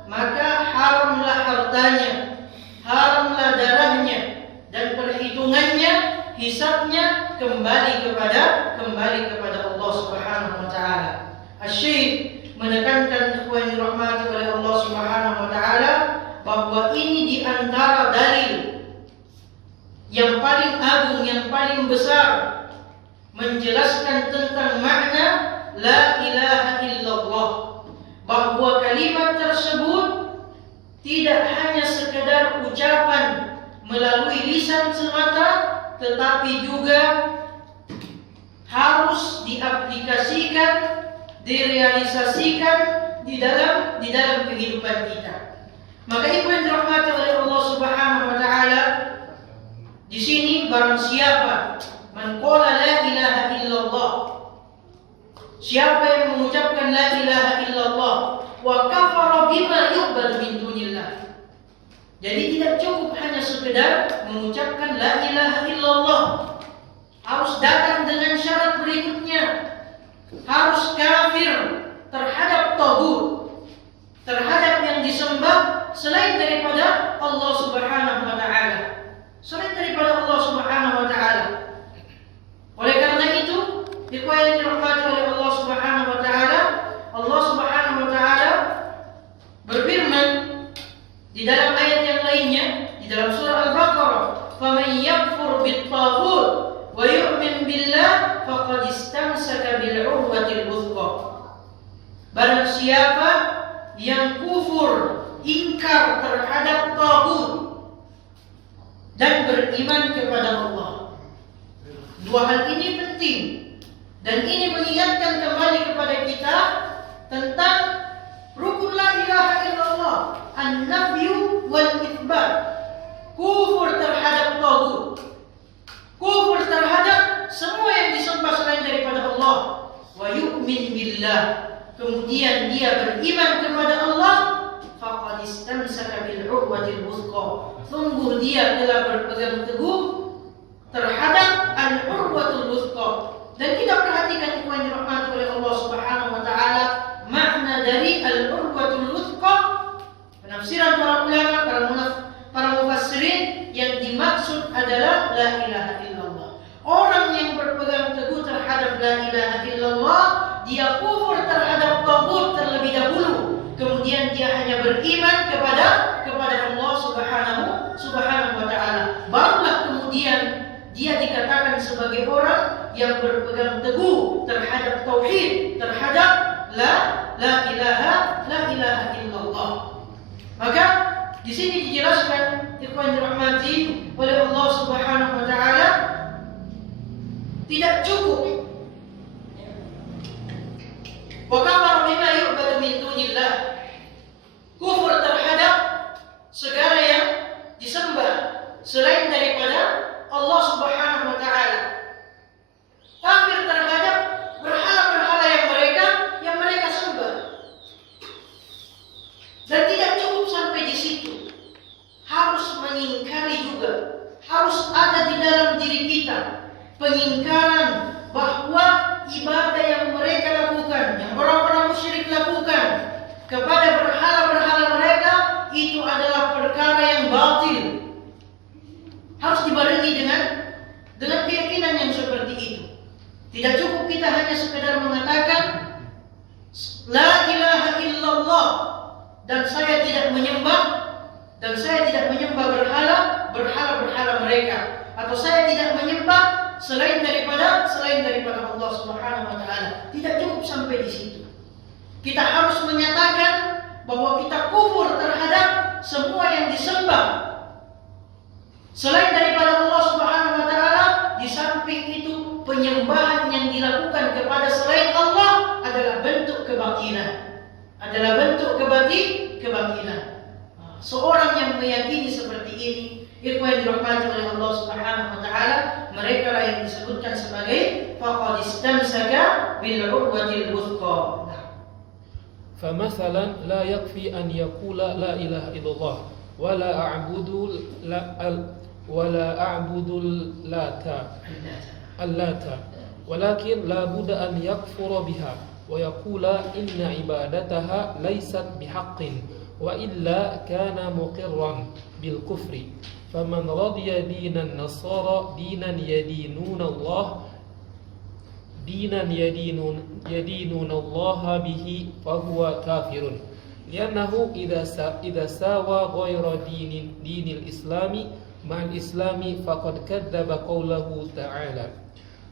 maka haramlah hartanya, haramlah darahnya, dan perhitungannya, hisabnya kembali kepada Allah Subhanahu wa taala. Asy-Syaikh menekankan ikhwan dirahmati oleh Allah Subhanahu wa taala bahwa ini di antara dalil yang paling agung, yang paling besar menjelaskan tentang makna la ilaha illallah, bahwa kalimat tersebut tidak hanya sekedar ucapan melalui lisan semata, tetapi juga harus diaplikasikan, direalisasikan di dalam kehidupan kita. Maka ibu yang dirahmati oleh Allah Subhanahu wa taala, di sini barang siapa man qala la ilaha illallah, siapa yang mengucapkan la ilaha illallah wa kafara bima yu'badu min dunillah. Jadi tidak cukup hanya sekedar mengucapkan la ilaha illallah, harus datang dengan syarat berikutnya, harus kafir terhadap taghut, terhadap yang disembah selain daripada Allah Subhanahu wa taala, selain daripada Allah Subhanahu wa taala. Oleh karena itu, ikhwan yang dirahmati oleh Allah Subhanahu wa taala, Allah Subhanahu wa taala berfirman di dalam ayat yang lainnya di dalam surah Al-Baqarah, "Faman yakfur bit-taghut wa yu'min billah faqad istamsaka bil 'urwatil wuthqa." Barang siapa yang kufur, ingkar terhadap taghut dan beriman kepada Allah. Dua hal ini penting, dan ini mengingatkan kembali kepada kita tentang rukun la ilaha illallah, an-nafyu wal itsbat. Kufur terhadap taghut, kufur terhadap semua yang disembah selain daripada Allah, wa yu'min billah, kemudian dia beriman kepada Allah, faqad istamsaka bil 'urwatil wuthqa, sungguh dia telah berpegang teguh terhadap al-urwatul wuthqa. Dan kita perhatikan ikhwan yang dirahmati oleh Allah Subhanahu wa taala, makna dari al-urwatul wuthqa. Penafsiran para ulama, para mufassirin, yang dimaksud adalah la ilaha illallah. Orang yang berpegang teguh terhadap la ilaha illallah, dia kufur terhadap taghut terlebih dahulu, kemudian dia hanya beriman kepada Allah Subhanahu wa taala. Barulah kemudian dia dikatakan sebagai orang yang berpegang teguh terhadap tauhid, terhadap la ilaha illallah. Maka di sini dijelaskan ikhwan dirahmati oleh Allah Subhanahu wa taala, tidak cukup wa kafara bima yu'badu min dunillah, kufur terhadap segala yang disembah selain daripada Allah Subhanahu wa taala, kafir terhadap berhala-berhala yang mereka sembah. Dan tidak cukup sampai di situ, harus mengingkari juga, harus ada di dalam diri kita pengingkaran bahwa ibadah yang mereka lakukan, yang orang-orang musyrik lakukan kepada berhala-berhala mereka, itu adalah perkara yang batil. Harus dibarengi dengan keyakinan yang seperti itu. Tidak cukup kita hanya sekedar mengatakan la ilaha illallah dan saya tidak menyembah berhala mereka, atau saya tidak menyembah selain daripada Allah Subhanahu wa taala. Tidak cukup sampai di situ. Kita harus menyatakan bahwa kita kufur terhadap semua yang disembah selain daripada Allah Subhanahu wa taala. Di samping itu penyembahan yang dilakukan kepada selain Allah adalah bentuk kebatilan. Adalah bentuk kebatilan. Seorang yang meyakini seperti ini, ikhwan dirahmati oleh Allah Subhanahu wa taala, mereka lah yang disebutkan sebagai faqad istamsaka bil urwatil wuthqa. فمثلا لا يكفي أن يقول لا إله إلا الله ولا أعبد اللات ولكن لا بد أن يكفر بها ويقول إن عبادتها ليست بحق وإلا كان مقرا بالكفر فمن رضي دين النصارى دينا يدينون الله به فهو كافر لأنه إذا ساوى غير دين الإسلام مع الإسلام فقد كذب قوله تعالى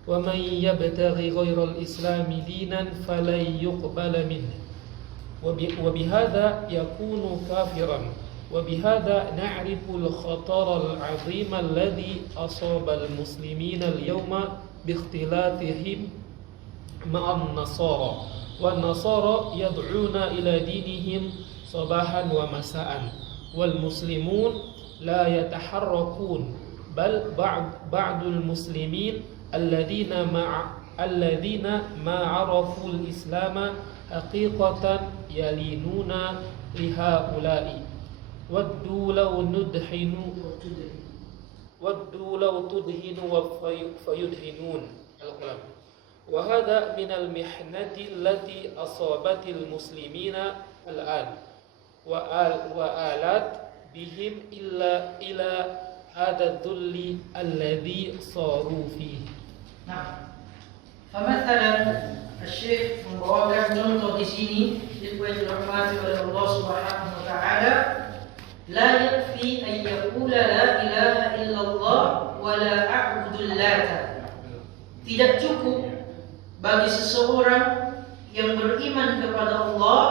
ومن يبتغي غير الإسلام دينا فلن يقبل منه وبهذا يكون كافرا وبهذا نعرف الخطر العظيم الذي أصاب المسلمين اليوم باختلافهم مع النصارى والنصارى يدعون إلى دينهم صباحا ومساء والمسلمون لا يتحركون بل بعض المسلمين الذين ما عرفوا الإسلام حقيقة يلينون لهؤلاء ودوا لو تدهن فيدهنون القلم وهذا من المحنة التي أصابت المسلمين الآن وآلت بهم إلى هذا الذل الذي صاروا فيه. Nah, فمثلا الشيخ membawakan contoh di sini yang dirahmati oleh Allah Subhanahu wa taala, la yakfi an yaqula la ilaha illallah wa la a'budu allata. Tidak cukup bagi seseorang yang beriman kepada Allah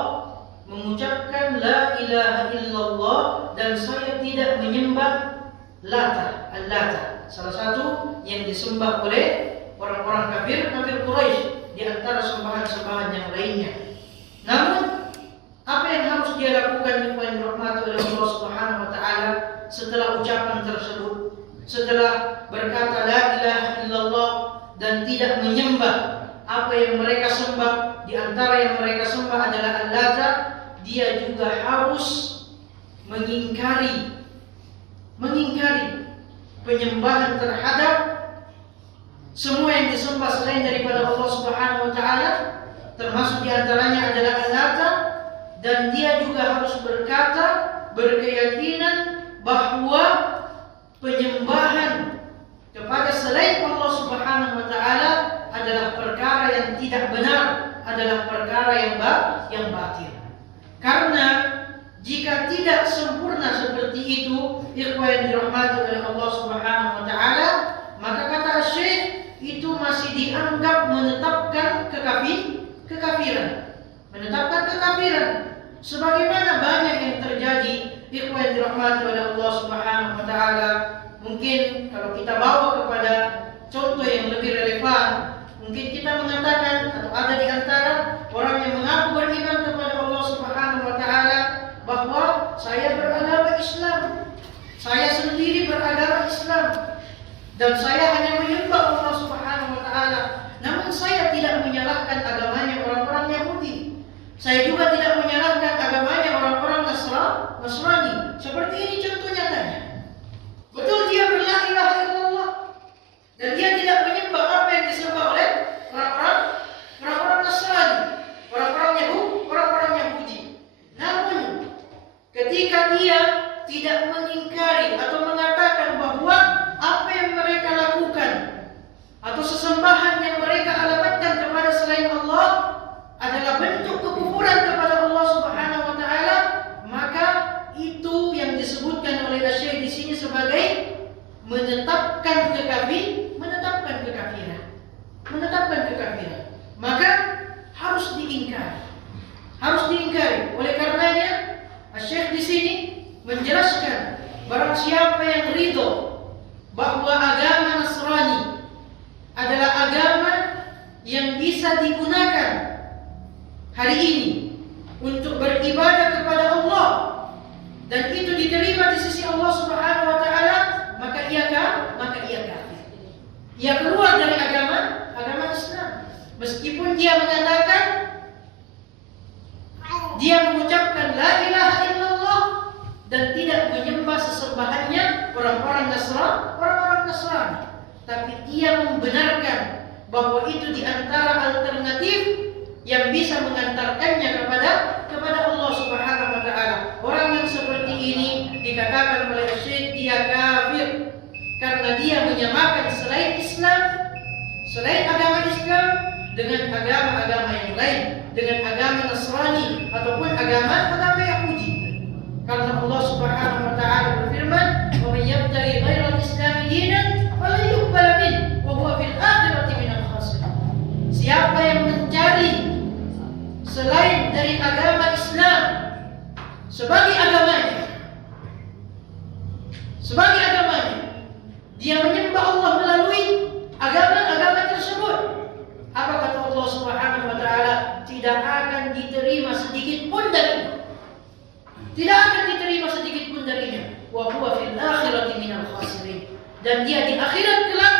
mengucapkan la ilaha illallah dan saya tidak menyembah Lata, Al-Lata, salah satu yang disembah oleh orang-orang kafir Quraisy di antara sembahan-sembahan yang lainnya. Namun apa yang harus dia lakukan yang dirahmati oleh Allah Subhanahu wa taala setelah ucapan tersebut, setelah berkata la ilaha illallah dan tidak menyembah apa yang mereka sembah, di antara yang mereka sembah adalah Al-Lata, dia juga harus mengingkari penyembahan terhadap semua yang disembah selain daripada Allah Subhanahu wa taala, termasuk di antaranya adalah Al-Lata, dan dia juga harus berkeyakinan bahwa penyembahan kepada selain Allah Subhanahu wa taala adalah perkara yang tidak benar, adalah perkara yang batil. Karena jika tidak sempurna seperti itu, ikhwan yang dirahmati oleh Allah Subhanahu wa taala, maka kata Syekh itu masih dianggap menetapkan kekafiran. Menetapkan kekafiran. Sebagaimana banyak yang terjadi, ikhwan yang dirahmati oleh Allah Subhanahu wa taala. Mungkin kalau kita bawa kepada contoh yang lebih relevan, mungkin kita mengatakan atau ada di antara orang yang mengaku beriman kepada Allah Subhanahu wa taala bahwa saya beragama Islam, saya sendiri beragama Islam, dan saya hanya menyembah Allah Subhanahu wa taala. Namun saya tidak menyalahkan agamanya orang-orang Yahudi. Saya juga tidak menyalahkan agamanya orang-orang Nasrani. Seperti ini contoh nyatanya. Betul dia berla ilaha illallah dan dia tidak menyembah apa yang disembah oleh orang-orang Nasrani, orang-orang Yahudi. Namun ketika dia tidak mengingkari atau mengatakan bahwa apa yang mereka lakukan atau sesembahan yang mereka alamatkan kepada selain Allah adalah bentuk kekufuran kepada Allah Subhanahu wa taala, maka itu yang disebutkan oleh Syekh di sini sebagai menetapkan kekafiran. Maka harus diingkari. Oleh karenanya Syekh di sini menjelaskan barang siapa yang ridho bahwa agama Nasrani adalah agama yang bisa digunakan hari ini untuk beribadah kepada Allah dan itu diterima di sisi Allah Subhanahu wa taala, maka ia kafir. Ia keluar dari agama Islam. Meskipun dia mengatakan, dia mengucapkan la ilaha illallah dan tidak menyembah sesembahannya orang-orang Nasrani, tapi dia membenarkan bahwa itu di antara alternatif yang bisa mengantarkannya kepada Allah Subhanahu wa taala. Orang yang seperti ini dikatakan oleh Syekh dia kafir karena dia menyamakan selain Islam, selain agama Islam dengan agama-agama yang lain, dengan agama Nasrani ataupun agama Yahudi. Karena Allah Subhanahu wa taala berfirman, "Wa may yabtaghi ghayra al-islam dinan fala yuqbal minhu wa huwa fil akhirati minal khasirin." Siapa yang mencari selain dari agama Islam sebagai agamanya, dia menyembah Allah melalui agama tersebut, apa kata Allah Subhanahu wa taala? Tidak akan diterima sedikit pun darinya. Tidak akan diterima sedikit pun darinya. Wa huwa fil akhirati minal khasirin. Dan dia di akhirat kelak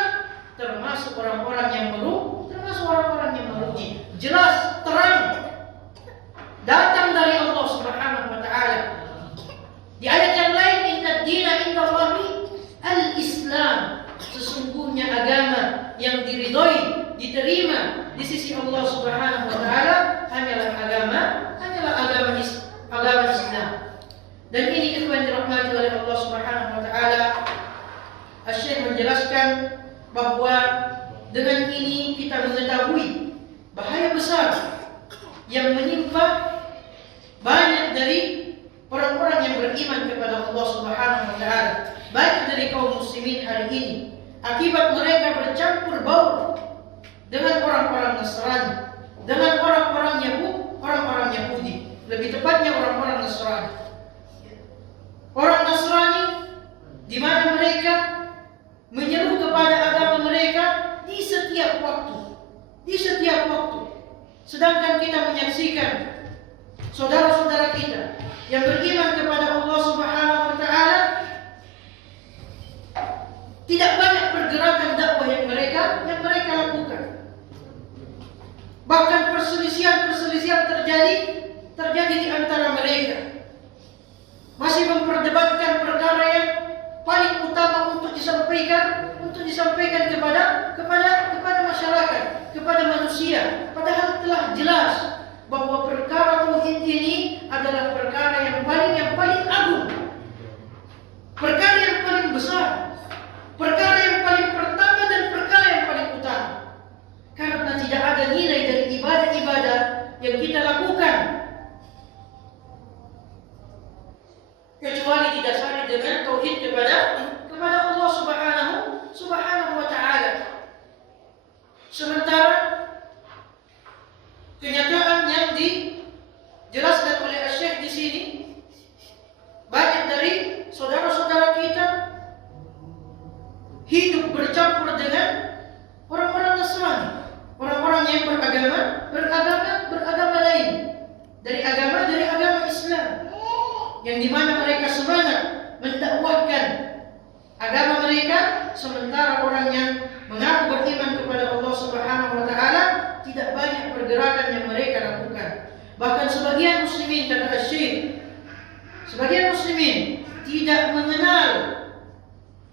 termasuk orang-orang yang merugi. Jelas terang datang dari Allah Subhanahu wa taala. Di ayat yang lain, inna ad-dina indallahi al-Islam. Sesungguhnya agama yang diridhoi, diterima di sisi Allah Subhanahu wa taala hanyalah agama Islam. Dan ini ikhwan dirahmati oleh Allah Subhanahu wa taala. Asy-Syaikh menjelaskan bahwa dengan ini kita mengetahui bahaya besar yang menimpa banyak dari orang-orang yang beriman kepada Allah Subhanahu wa taala, banyak dari kaum muslimin hari ini, akibat mereka bercampur baur dengan orang-orang Nasrani, dengan orang-orang Yahudi, lebih tepatnya orang-orang Nasrani. Orang Nasrani di mana mereka menyeru kepada agama mereka di setiap waktu. Sedangkan kita menyaksikan saudara-saudara kita yang beriman kepada Allah Subhanahu wa taala tidak banyak pergerakan dakwah yang mereka lakukan. Bahkan perselisihan terjadi di antara mereka. Masih memperdebatkan perkara yang paling utama untuk disampaikan kepada masyarakat, kepada manusia, padahal telah jelas bahwa perkara tauhid ini adalah perkara yang paling agung, perkara yang paling besar, perkara yang paling pertama dan perkara yang paling utama. Karena tidak ada nilai dari ibadah-ibadah yang kita lakukan kecuali didasari dengan tauhid kepada Allah Subhanahu wa taala. Sementara kenyataan yang dijelaskan oleh Asy-Syaikh di sini, banyak dari saudara-saudara kita hidup bercampur dengan orang-orang Nasrani, orang-orang yang beragama lain dari agama Islam, yang dimana mereka semangat mendakwahkan agama mereka, sementara orang yang mengaku beriman kepada Allah Subhanahu wa taala tidak banyak pergerakan yang mereka lakukan. Bahkan sebagian muslimin, kata Syekh, sebagian muslimin tidak mengenal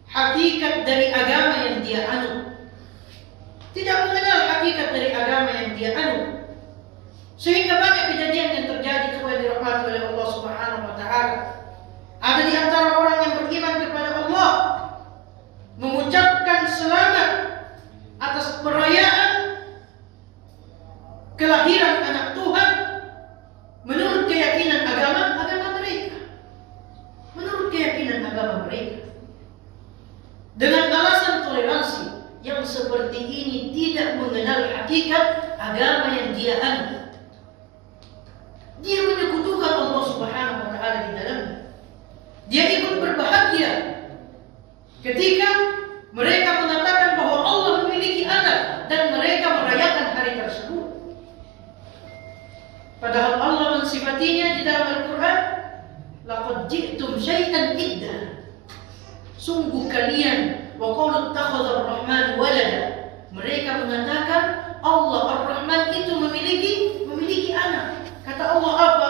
hakikat dari agama yang dia anut. Tidak mengenal hakikat dari agama yang dia anut. Sehingga banyak kejadian yang terjadi kepada dirahmati oleh Allah Subhanahu wa taala. Ada di antara orang yang beriman kepada Allah mengucapkan selamat atas perayaan kelahiran anak Tuhan menurut keyakinan agama mereka. Menurut keyakinan agama mereka. Dengan alasan toleransi yang seperti ini tidak mengenal hakikat agama yang dia anut. Dia menyekutukan Allah Subhanahu wa taala di dalamnya. Dia ikut berbahagia ketika mereka mengatakan bahwa Allah memiliki anak. Artinya di dalam Al-Quran, laqad ji'tum syai'an idda. Sungguh kalian, wa qalu ittakhadha ar-rahman walada. Mereka mengatakan Allah Ar-Rahman itu memiliki anak. Kata Allah apa?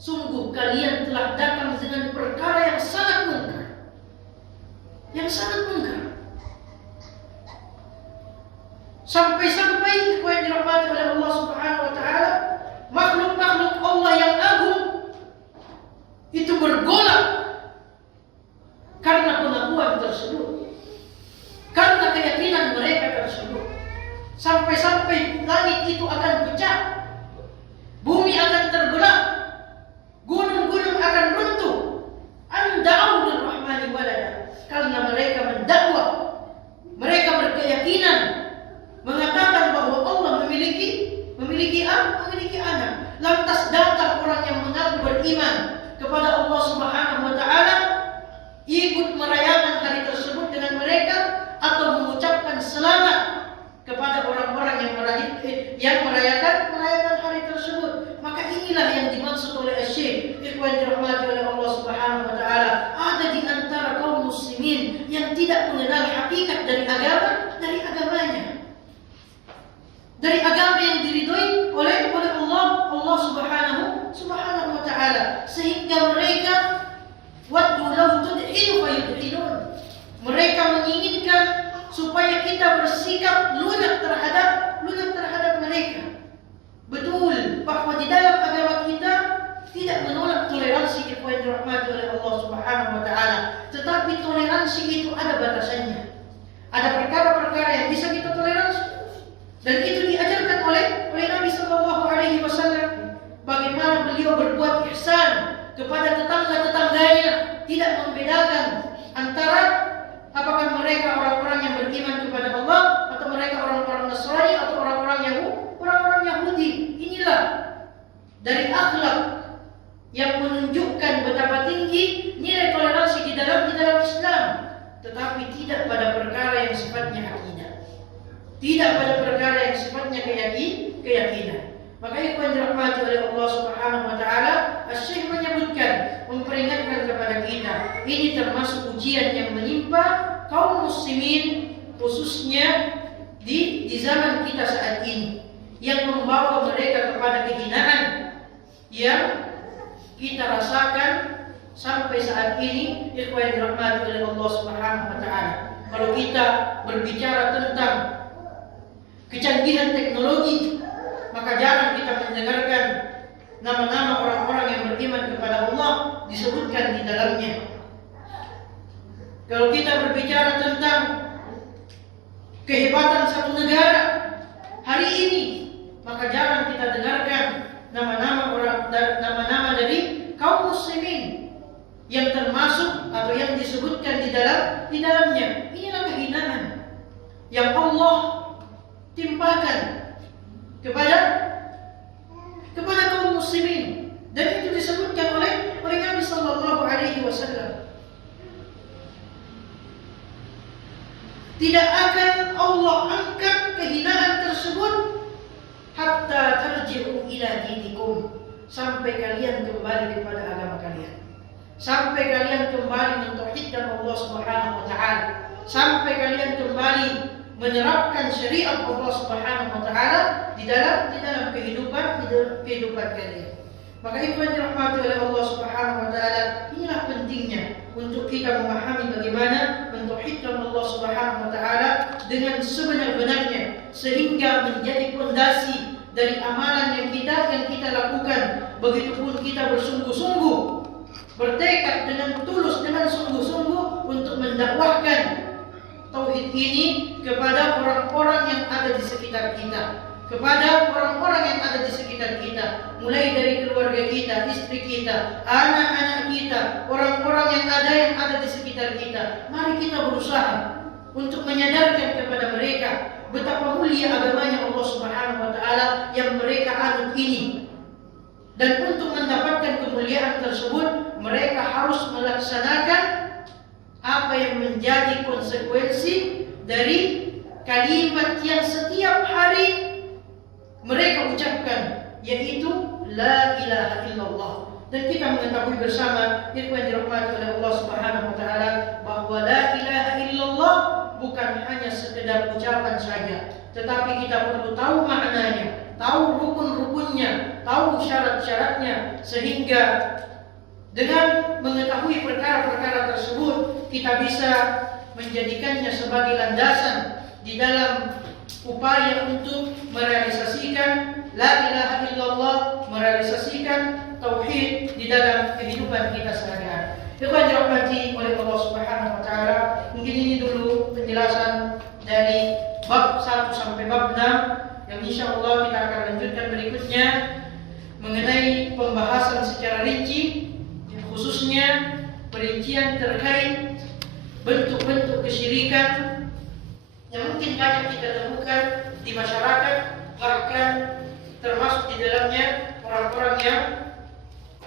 Sungguh kalian telah datang dengan perkara yang sangat mungkar. Yang sangat mungkar. Sampai-sampai yang dirahmati oleh Allah Subhanahu wa taala, makhluk-makhluk Allah yang agung itu bergolak karena pengakuan tersebut, karena keyakinan mereka tersebut. Sampai-sampai langit itu akan pecah, bumi akan terbelah, gunung-gunung akan runtuh. Anda'u lirrahmani walada, karena mereka mendakwa, mereka berkeyakinan mengatakan bahwa Allah memiliki anak. Lantas datang orang yang mengaku beriman kepada Allah Subhanahu wa taala, ikut merayakan hari tersebut dengan mereka atau mengucapkan selamat kepada orang-orang yang merayakan hari tersebut. Maka inilah yang dimaksud oleh Syekh, ikhwan dirahmati oleh Allah Subhanahu wa taala. Ada di antara kaum muslimin yang tidak mengenal hakikat dari agamanya. Dari agama yang diridhoi oleh Allah Subhanahu wa taala, sehingga mereka waddu law tudhinu fayudhinun. Mereka menginginkan supaya kita bersikap lunak terhadap mereka. Betul bahwa di dalam agama kita tidak menolak toleransi yang dirahmati oleh Allah Subhanahu wa taala, tetapi toleransi itu ada batasannya. Ada perkara-perkara yang bisa kita toleransi, dan itu diajarkan oleh Nabi sallallahu alaihi wasallam. Bagaimana beliau berbuat ihsan kepada tetangga-tetangganya, tidak membedakan antara apakah mereka orang-orang yang beriman kepada Allah atau mereka orang-orang Nasrani atau orang-orang Yahudi. Inilah dari akhlak yang menunjukkan betapa tinggi nilai toleransi di dalam Islam, tetapi tidak pada perkara yang sifatnya akidah, tidak pada perkara yang sifatnya keyakinan. Maka ikhwan dirahmati oleh Allah Subhanahu wa taala, Syekh menyebutkan, memperingatkan kepada kita, ini termasuk ujian yang menimpa kaum muslimin, khususnya di zaman kita saat ini, yang membawa mereka kepada kehinaan yang kita rasakan sampai saat ini. Ikhwan dirahmati oleh Allah Subhanahu wa taala, kalau kita berbicara tentang kecanggihan teknologi, maka jarang kita mendengarkan nama-nama orang-orang yang beriman kepada Allah disebutkan di dalamnya. Kalau kita berbicara tentang kehebatan satu negara hari ini, maka jarang kita dengarkan nama-nama dari kaum muslimin yang termasuk atau yang disebutkan di dalamnya. Inilah kehinaan yang Allah timpakan kepada kaum muslimin, dan itu disebutkan oleh Nabi sallallahu alaihi wasallam. Tidak akan Allah angkat kehinaan tersebut hatta tarji'u ila dinikum, sampai kalian kembali kepada agama kalian, sampai kalian kembali mentauhidkan Allah Subhanahu wa taala, sampai kalian kembali menerapkan syariat Allah Subhanahu wa taala di dalam kehidupan kalian. Maka ikhwan dirahmati oleh Allah Subhanahu wa taala, inilah pentingnya untuk kita memahami bagaimana mentauhidkan Allah Subhanahu wa taala dengan sebenar-benarnya, sehingga menjadi fondasi dari amalan yang kita lakukan. Begitupun kita bersungguh-sungguh, bertekad dengan tulus, dengan sungguh-sungguh untuk mendakwahkan tauhid ini kepada orang-orang yang ada di sekitar kita, kepada orang-orang yang ada di sekitar kita, mulai dari keluarga kita, istri kita, anak-anak kita, orang-orang yang ada di sekitar kita. Mari kita berusaha untuk menyadarkan kepada mereka betapa mulia agamanya Allah Subhanahu wa taala yang mereka anut ini. Dan untuk mendapatkan kemuliaan tersebut, mereka harus melaksanakan apa yang menjadi konsekuensi dari kalimat yang setiap hari mereka ucapkan, yaitu la ilaha illallah. Dan kita mengetahui bersama, ikhwan dirahmati oleh Allah Subhanahu wa taala, bahwa la ilaha illallah bukan hanya sekedar ucapan saja, tetapi kita perlu tahu maknanya, tahu rukun-rukunnya, tahu syarat-syaratnya, sehingga dengan mengetahui perkara-perkara tersebut kita bisa menjadikannya sebagai landasan di dalam upaya untuk merealisasikan la ilaha illallah, merealisasikan tauhid di dalam kehidupan kita sehari-hari. Ikhwan dirahmati oleh Allah Subhanahu wa taala, mungkin ini dulu penjelasan dari bab 1 sampai bab 6 yang insyaallah kita akan lanjutkan berikutnya mengenai pembahasan secara rinci, khususnya perincian terkait bentuk-bentuk kesyirikan yang mungkin banyak kita temukan di masyarakat, bahkan termasuk di dalamnya orang-orang yang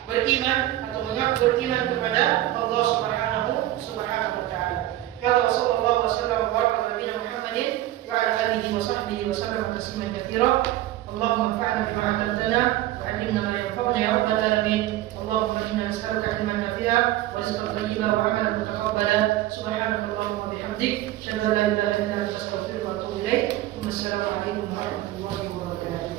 beriman atau mengaku beriman kepada Allah Subhanahu wa taala. Qala sallallahu alaihi wasallam wa baraka ala nabiyina Muhammadin wa ala alihi wa sahbihi wa sallam tasliman katsira. Allahumma anfa'na bima 'allamtana wa 'allimna ma yanfa'una ya rabbal alamin. Allahumma inna nas'aluka ilman nafi'a wa rizqan thayyiban wa 'amalan mutaqabbala. Subhanakallahumma wa bihamdik, asyhadu an la ilaha illa anta astaghfiruka wa atubu ilaik. Wassalamu alaikum warahmatullahi wabarakatuh.